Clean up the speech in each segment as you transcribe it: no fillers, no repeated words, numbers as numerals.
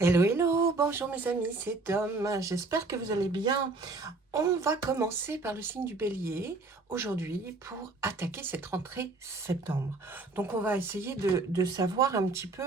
Hello, hello, bonjour mes amis, c'est Tom. J'espère que vous allez bien. On va commencer par le signe du bélier aujourd'hui pour attaquer cette rentrée septembre. Donc on va essayer de savoir un petit peu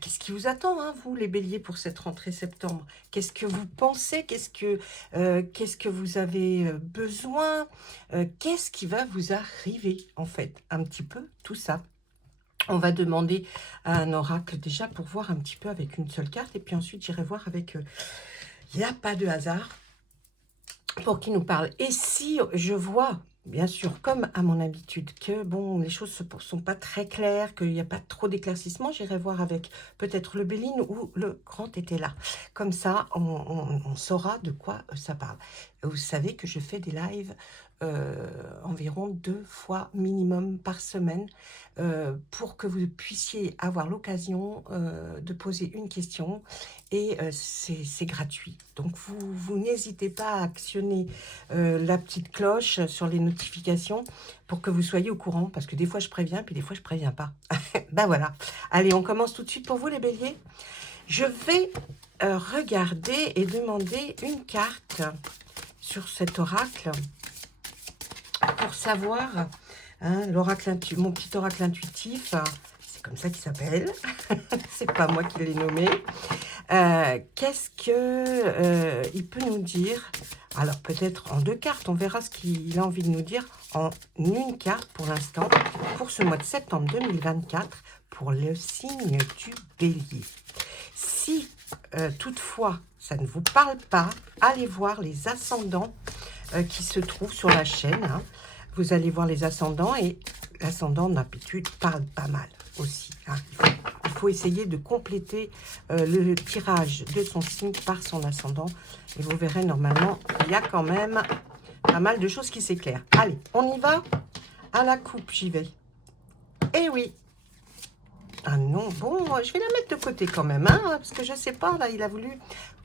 qu'est-ce qui vous attend, hein, vous les béliers, pour cette rentrée septembre. Qu'est-ce que vous pensez, qu'est-ce que vous avez besoin, qu'est-ce qui va vous arriver en fait, un petit peu tout ça. On va demander à un oracle déjà pour voir un petit peu avec une seule carte. Et puis ensuite, j'irai voir avec il n'y a pas de hasard pour qu'il nous parle. Et si je vois, bien sûr, comme à mon habitude, que bon, les choses ne sont pas très claires, qu'il n'y a pas trop d'éclaircissement, j'irai voir avec peut-être le Béline ou le Grand Tété là. Comme ça, on saura de quoi ça parle. Vous savez que je fais des lives environ 2 fois minimum par semaine pour que vous puissiez avoir l'occasion de poser une question et c'est gratuit. Donc vous n'hésitez pas à actionner la petite cloche sur les notifications pour que vous soyez au courant, parce que des fois je préviens, puis des fois je préviens pas. Ben voilà. Allez, on commence tout de suite pour vous les béliers. Je vais regarder et demander une carte sur cet oracle pour savoir, hein, mon petit oracle intuitif, c'est comme ça qu'il s'appelle, c'est pas moi qui l'ai nommé. Qu'est-ce que il peut nous dire? Alors peut-être en 2 cartes, on verra ce qu'il a envie de nous dire en une carte pour l'instant, pour ce mois de septembre 2024, pour le signe du bélier. Si toutefois ça ne vous parle pas, allez voir les ascendants qui se trouvent sur la chaîne, hein. Vous allez voir les ascendants et l'ascendant d'habitude parle pas mal aussi, hein. Il faut essayer de compléter le tirage de son signe par son ascendant et vous verrez normalement il y a quand même pas mal de choses qui s'éclairent. Allez, on y va. À la coupe, j'y vais. Eh oui. Ah non, bon, je vais la mettre de côté quand même, hein, parce que je sais pas, là, il a voulu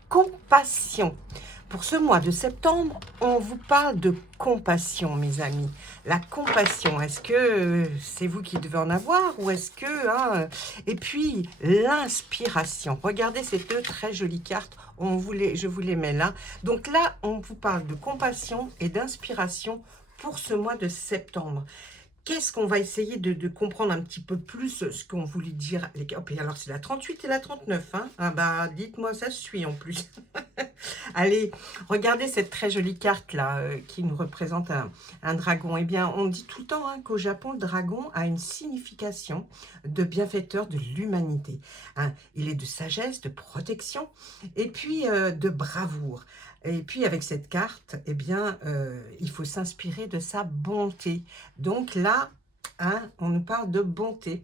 compassion. Pour ce mois de septembre, on vous parle de compassion, mes amis. La compassion, est-ce que c'est vous qui devez en avoir ou est-ce que... Hein, et puis, l'inspiration. Regardez ces 2 très jolies cartes. Je vous les mets là. Donc là, on vous parle de compassion et d'inspiration pour ce mois de septembre. Qu'est-ce qu'on va essayer de comprendre un petit peu plus ce qu'on voulait dire oh, puis alors, c'est la 38 et la 39. Hein. Ah bah, dites-moi, ça suit en plus. Allez, regardez cette très jolie carte-là qui nous représente un dragon. Eh bien, on dit tout le temps hein, qu'au Japon, le dragon a une signification de bienfaiteur de l'humanité. Hein. Il est de sagesse, de protection et puis de bravoure. Et puis, avec cette carte, eh bien, il faut s'inspirer de sa bonté. Donc là, hein, on nous parle de bonté.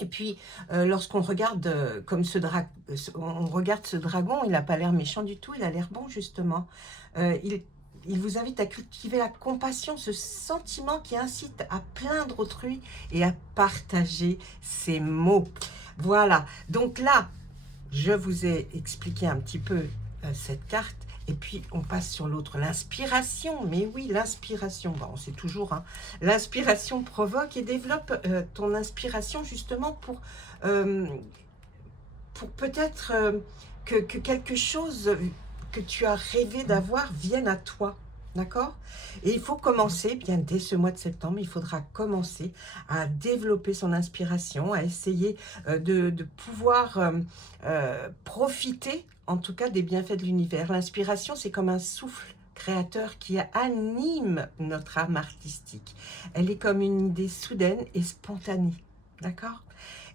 Et puis, lorsqu'on regarde comme on regarde ce dragon, il n'a pas l'air méchant du tout, il a l'air bon justement. Il vous invite à cultiver la compassion, ce sentiment qui incite à plaindre autrui et à partager ses mots. Voilà, donc là, je vous ai expliqué un petit peu cette carte. Et puis, on passe sur l'autre, l'inspiration. Mais oui, l'inspiration, bon, on sait toujours, hein, l'inspiration provoque et développe ton inspiration justement pour peut-être que quelque chose que tu as rêvé d'avoir vienne à toi. D'accord? Et il faut commencer, bien dès ce mois de septembre, il faudra commencer à développer son inspiration, à essayer de pouvoir profiter, en tout cas, des bienfaits de l'univers. L'inspiration, c'est comme un souffle créateur qui anime notre âme artistique. Elle est comme une idée soudaine et spontanée. D'accord?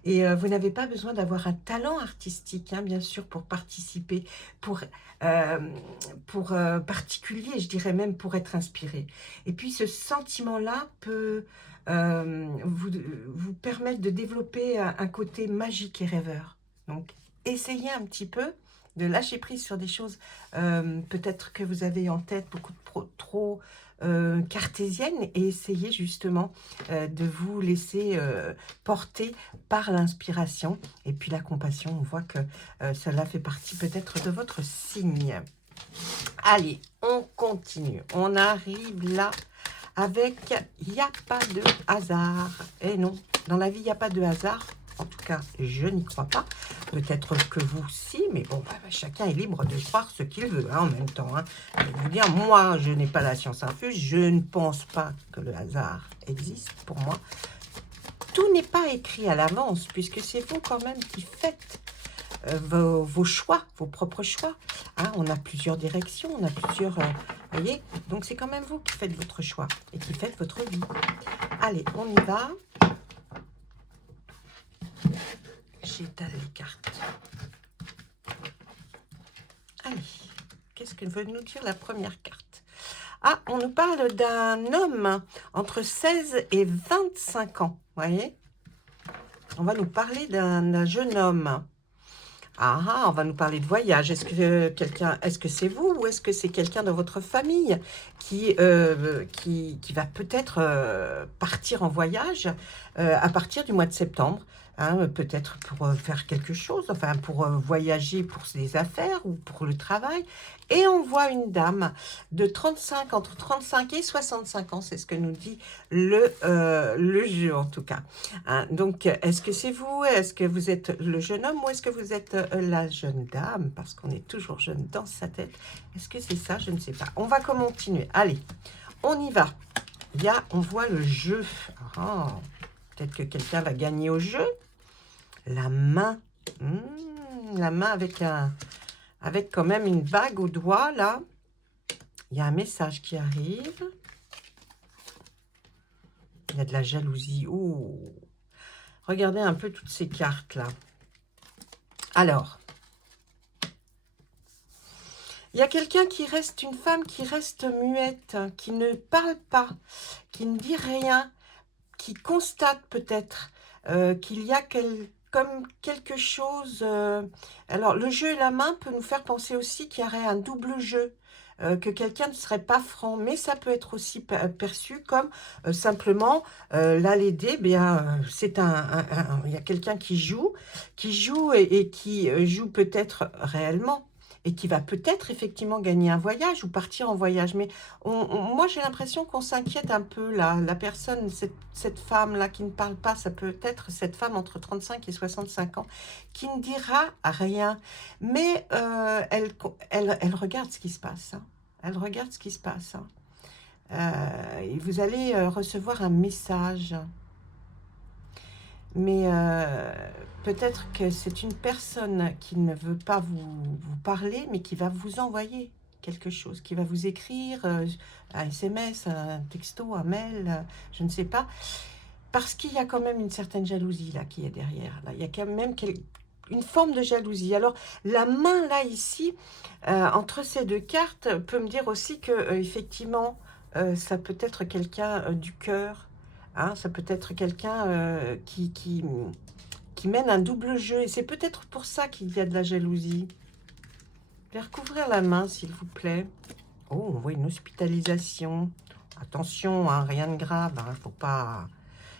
Et vous n'avez pas besoin d'avoir un talent artistique, hein, bien sûr, pour participer, pour, euh, pour particulier, je dirais même pour être inspiré. Et puis ce sentiment-là peut vous permettre de développer un côté magique et rêveur. Donc, essayez un petit peu de lâcher prise sur des choses peut-être que vous avez en tête beaucoup trop cartésiennes et essayez justement de vous laisser porter par l'inspiration et puis la compassion. On voit que cela fait partie peut-être de votre signe. Allez, on continue. On arrive là avec « il n'y a pas de hasard ». Et non, dans la vie, il n'y a pas de hasard. En tout cas, je n'y crois pas. Peut-être que vous, si, mais bon, chacun est libre de croire ce qu'il veut, hein, en même temps. Hein. Je vais vous dire, moi, je n'ai pas la science infuse. Je ne pense pas que le hasard existe pour moi. Tout n'est pas écrit à l'avance, puisque c'est vous quand même qui faites vos choix, vos propres choix. Hein, on a plusieurs directions, on a plusieurs... voyez, donc c'est quand même vous qui faites votre choix et qui faites votre vie. Allez, on y va. J'étale les cartes. Allez, qu'est-ce que veut nous dire la première carte? Ah, on nous parle d'un homme entre 16 et 25 ans, voyez. On va nous parler d'un jeune homme. Ah, on va nous parler de voyage. Est-ce que c'est vous ou est-ce que c'est quelqu'un de votre famille qui va peut-être partir en voyage à partir du mois de septembre, hein, peut-être pour faire quelque chose, enfin pour voyager pour ses affaires ou pour le travail. Et on voit une dame de 35, entre 35 et 65 ans, c'est ce que nous dit le jeu en tout cas. Hein, donc, est-ce que c'est vous? Est-ce que vous êtes le jeune homme ou est-ce que vous êtes la jeune dame? Parce qu'on est toujours jeune dans sa tête. Est-ce que c'est ça? Je ne sais pas. On va continuer. Allez, on y va. On voit le jeu. Ah, peut-être que quelqu'un va gagner au jeu. La main. La main avec quand même une bague au doigt, là. Il y a un message qui arrive. Il y a de la jalousie. Oh. Regardez un peu toutes ces cartes-là. Alors, il y a quelqu'un qui reste, une femme qui reste muette, qui ne parle pas, qui ne dit rien, qui constate peut-être qu'il y a comme quelque chose... alors, le jeu et la main peut nous faire penser aussi qu'il y aurait un double jeu. Que quelqu'un ne serait pas franc, mais ça peut être aussi perçu comme simplement là les dés, bien c'est il y a quelqu'un qui joue et qui joue peut-être réellement et qui va peut-être effectivement gagner un voyage ou partir en voyage. Mais moi j'ai l'impression qu'on s'inquiète un peu là, la personne, cette femme là qui ne parle pas, ça peut être cette femme entre 35 et 65 ans qui ne dira rien. Mais elle regarde ce qui se passe. Hein. Elle regarde ce qui se passe. Hein. Et vous allez recevoir un message. Mais peut-être que c'est une personne qui ne veut pas vous parler, mais qui va vous envoyer quelque chose, qui va vous écrire un SMS, un texto, un mail, je ne sais pas. Parce qu'il y a quand même une certaine jalousie là qui est derrière. Là. Il y a quand même une forme de jalousie. Alors, la main, là, ici, entre ces deux cartes, peut me dire aussi que, effectivement, ça peut être quelqu'un du cœur. Hein, ça peut être quelqu'un qui mène un double jeu. Et c'est peut-être pour ça qu'il y a de la jalousie. Je vais recouvrir la main, s'il vous plaît. Oh, on voit une hospitalisation. Attention, hein, rien de grave. Hein, faut pas...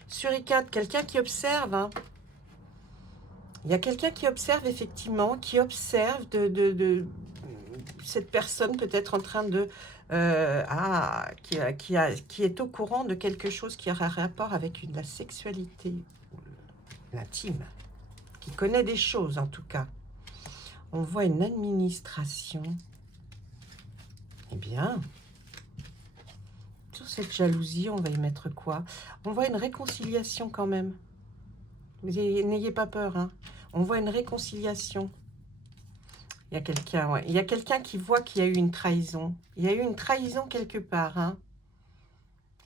Suricate, quelqu'un qui observe, hein. Il y a quelqu'un qui observe effectivement, qui observe cette personne peut-être en train de... qui est au courant de quelque chose qui aura rapport avec la sexualité, l'intime, qui connaît des choses en tout cas. On voit une administration. Eh bien, sur cette jalousie, on va y mettre quoi? On voit une réconciliation quand même. N'ayez pas peur, hein. On voit une réconciliation. Il y a quelqu'un, ouais. Il y a quelqu'un qui voit qu'il y a eu une trahison. Il y a eu une trahison quelque part, hein.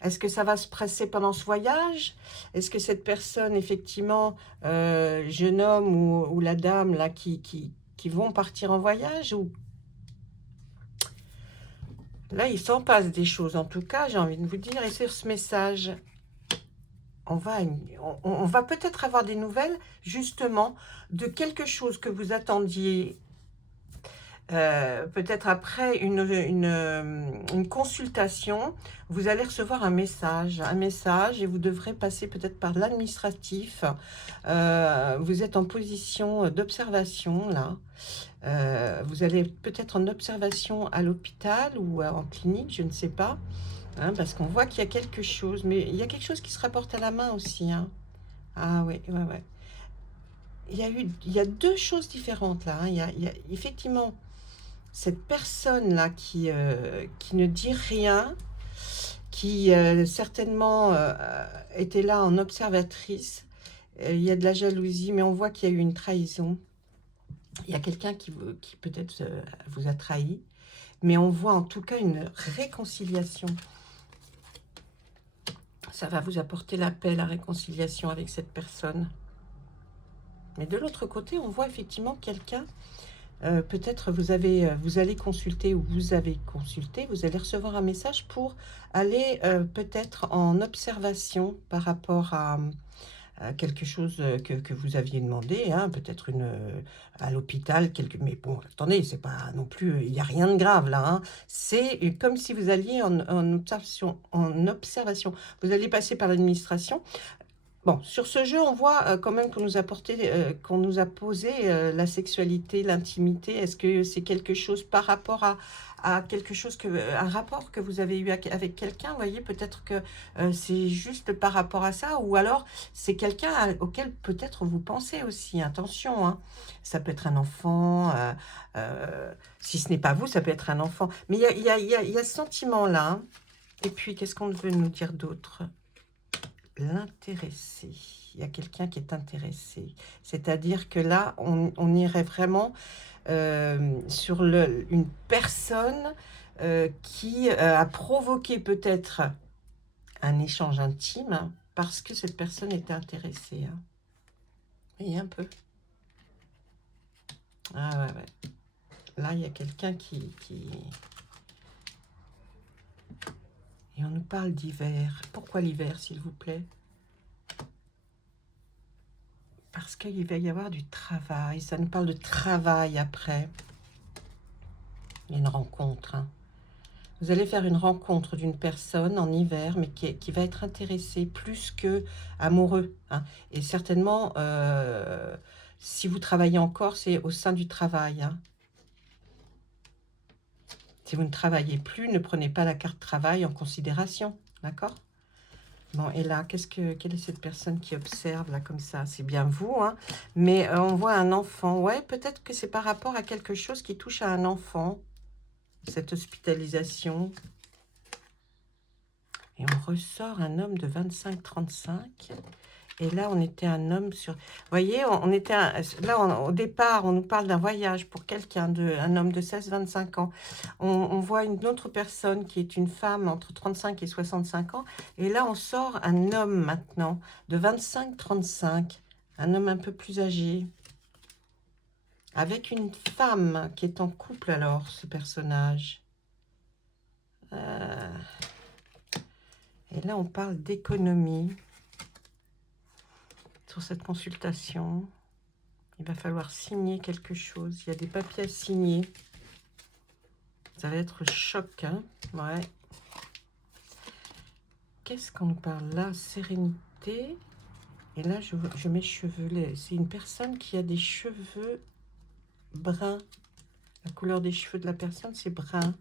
Est-ce que ça va se passer pendant ce voyage? Est-ce que cette personne, effectivement, jeune homme ou la dame, là, qui vont partir en voyage ou... Là, il s'en passe des choses, en tout cas, j'ai envie de vous dire. Et sur ce message... On va peut-être avoir des nouvelles, justement, de quelque chose que vous attendiez, peut-être après une consultation, vous allez recevoir un message, et vous devrez passer peut-être par l'administratif. Vous êtes en position d'observation, là. Vous allez peut-être en observation à l'hôpital ou en clinique, je ne sais pas. Hein, parce qu'on voit qu'il y a quelque chose, mais il y a quelque chose qui se rapporte à la main aussi. Hein. Ah oui, ouais, ouais. il y a deux choses différentes là, hein. Il y a effectivement cette personne-là qui ne dit rien, qui certainement était là en observatrice. Il y a de la jalousie, mais on voit qu'il y a eu une trahison. Il y a quelqu'un qui peut-être vous a trahi, mais on voit en tout cas une réconciliation. Ça va vous apporter la paix, la réconciliation avec cette personne. Mais de l'autre côté, on voit effectivement quelqu'un, peut-être vous allez consulter ou vous avez consulté, vous allez recevoir un message pour aller peut-être en observation par rapport à quelque chose que vous aviez demandé, hein, peut-être à l'hôpital, mais bon, attendez, c'est pas non plus, il n'y a rien de grave là, hein. C'est comme si vous alliez en observation. Vous allez passer par l'administration. Bon, sur ce jeu, on voit quand même qu'on nous a posé la sexualité, l'intimité. Est-ce que c'est quelque chose par rapport à quelque chose un rapport que vous avez eu avec quelqu'un? Vous voyez, peut-être que c'est juste par rapport à ça, ou alors c'est quelqu'un auquel peut-être vous pensez aussi. Attention, hein. Ça peut être un enfant. Si ce n'est pas vous, ça peut être un enfant. Mais il y a ce sentiment-là, hein. Et puis, qu'est-ce qu'on veut nous dire d'autre? L'intéressé. Il y a quelqu'un qui est intéressé. C'est-à-dire que là, on irait vraiment sur une personne qui a provoqué peut-être un échange intime, hein, parce que cette personne était intéressée. Hein. Et un peu. Ah ouais, ouais. Là, il y a quelqu'un qui... Et on nous parle d'hiver. Pourquoi l'hiver, s'il vous plaît? Parce qu'il va y avoir du travail. Ça nous parle de travail après. Une rencontre. Hein. Vous allez faire une rencontre d'une personne en hiver, mais qui va être intéressée plus que amoureux. Hein. Et certainement, si vous travaillez encore, c'est au sein du travail. Hein. Si vous ne travaillez plus, ne prenez pas la carte travail en considération. D'accord? Bon, et là, quelle est cette personne qui observe, là, comme ça? C'est bien vous, hein. Mais on voit un enfant. Ouais, peut-être que c'est par rapport à quelque chose qui touche à un enfant, cette hospitalisation. Et on ressort un homme de 25-35. Et là, on était un homme sur... Vous voyez, au départ, on nous parle d'un voyage pour quelqu'un, un homme de 16-25 ans. On voit une autre personne qui est une femme entre 35 et 65 ans. Et là, on sort un homme maintenant de 25-35. Un homme un peu plus âgé. Avec une femme qui est en couple alors, ce personnage. Et là, on parle d'économie. Sur cette consultation, il va falloir signer quelque chose. Il y a des papiers à signer. Ça va être le choc, hein? Ouais. Qu'est-ce qu'on nous parle là? Sérénité. Et là, je m'échevelais. C'est une personne qui a des cheveux bruns. La couleur des cheveux de la personne, c'est brun.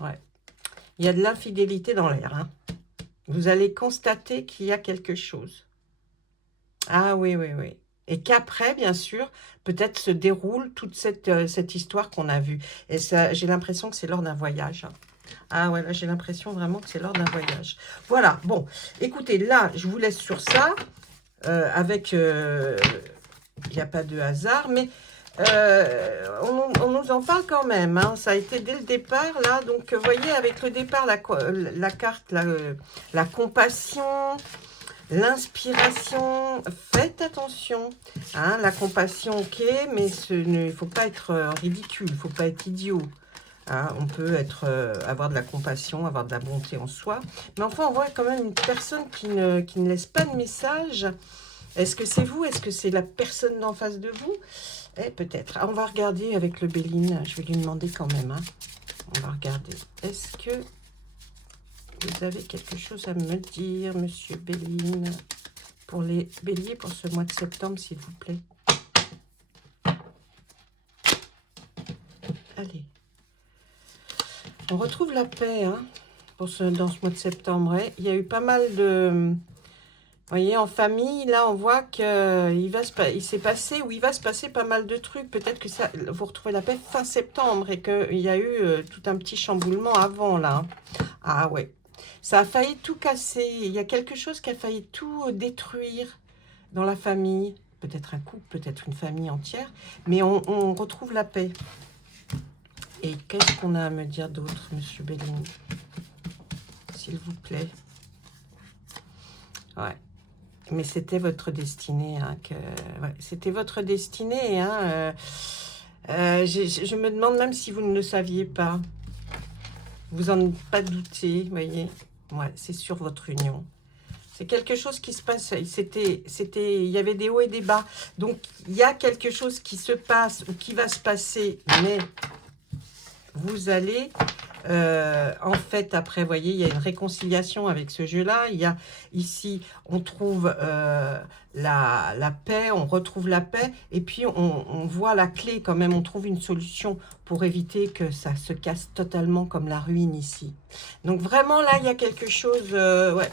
Ouais. Il y a de l'infidélité dans l'air, hein? Vous allez constater qu'il y a quelque chose. Ah oui, oui, oui. Et qu'après, bien sûr, peut-être se déroule toute cette histoire qu'on a vue. Et ça, j'ai l'impression que c'est lors d'un voyage. Hein. Ah ouais, là, j'ai l'impression vraiment que c'est lors d'un voyage. Voilà, bon. Écoutez, là, je vous laisse sur ça. Il n'y a pas de hasard, mais on nous en parle quand même. Hein. Ça a été dès le départ, là. Donc, vous voyez, avec le départ, la carte, la compassion, l'inspiration. Faites attention. Hein, la compassion, ok, mais il ne faut pas être ridicule, il ne faut pas être idiot. Hein, on peut avoir de la compassion, avoir de la bonté en soi. Mais enfin, on voit quand même une personne qui ne laisse pas de message. Est-ce que c'est vous? Est-ce que c'est la personne d'en face de vous? Eh, peut-être. On va regarder avec le Béline. Je vais lui demander quand même. Hein. On va regarder. Est-ce que vous avez quelque chose à me dire, monsieur Béline, pour les béliers pour ce mois de septembre, s'il vous plaît? Allez. On retrouve la paix hein, dans ce mois de septembre. Ouais. Il y a eu pas mal voyez, en famille, là, on voit il s'est passé ou il va se passer pas mal de trucs. Peut-être que ça, vous retrouvez la paix fin septembre et qu'il y a eu tout un petit chamboulement avant, là. Ah ouais, ça a failli tout casser. Il y a quelque chose qui a failli tout détruire dans la famille. Peut-être un couple, peut-être une famille entière. Mais on retrouve la paix. Et qu'est-ce qu'on a à me dire d'autre, Monsieur Bellini? S'il vous plaît. Ouais. Mais c'était votre destinée. Hein, ouais, c'était votre destinée. Hein, je me demande même si vous ne le saviez pas. Vous en êtes pas douté, vous voyez. Ouais, c'est sur votre union. C'est quelque chose qui se passe. Il y avait des hauts et des bas. Donc, il y a quelque chose qui se passe ou qui va se passer, mais vous allez, en fait, après, vous voyez, il y a une réconciliation avec ce jeu-là. Il y a ici, on trouve la paix, on retrouve la paix, et puis on voit la clé quand même, on trouve une solution pour éviter que ça se casse totalement comme la ruine ici. Donc vraiment, là, il y a quelque chose, ouais,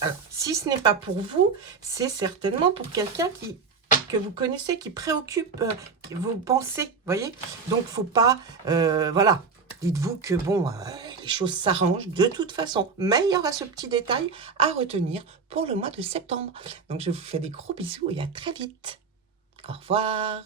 alors, si ce n'est pas pour vous, c'est certainement pour quelqu'un que vous connaissez, qui préoccupe vos pensées, vous voyez. Donc, faut pas, voilà, dites-vous que, bon, les choses s'arrangent de toute façon. Mais il y aura ce petit détail à retenir pour le mois de septembre. Donc, je vous fais des gros bisous et à très vite. Au revoir.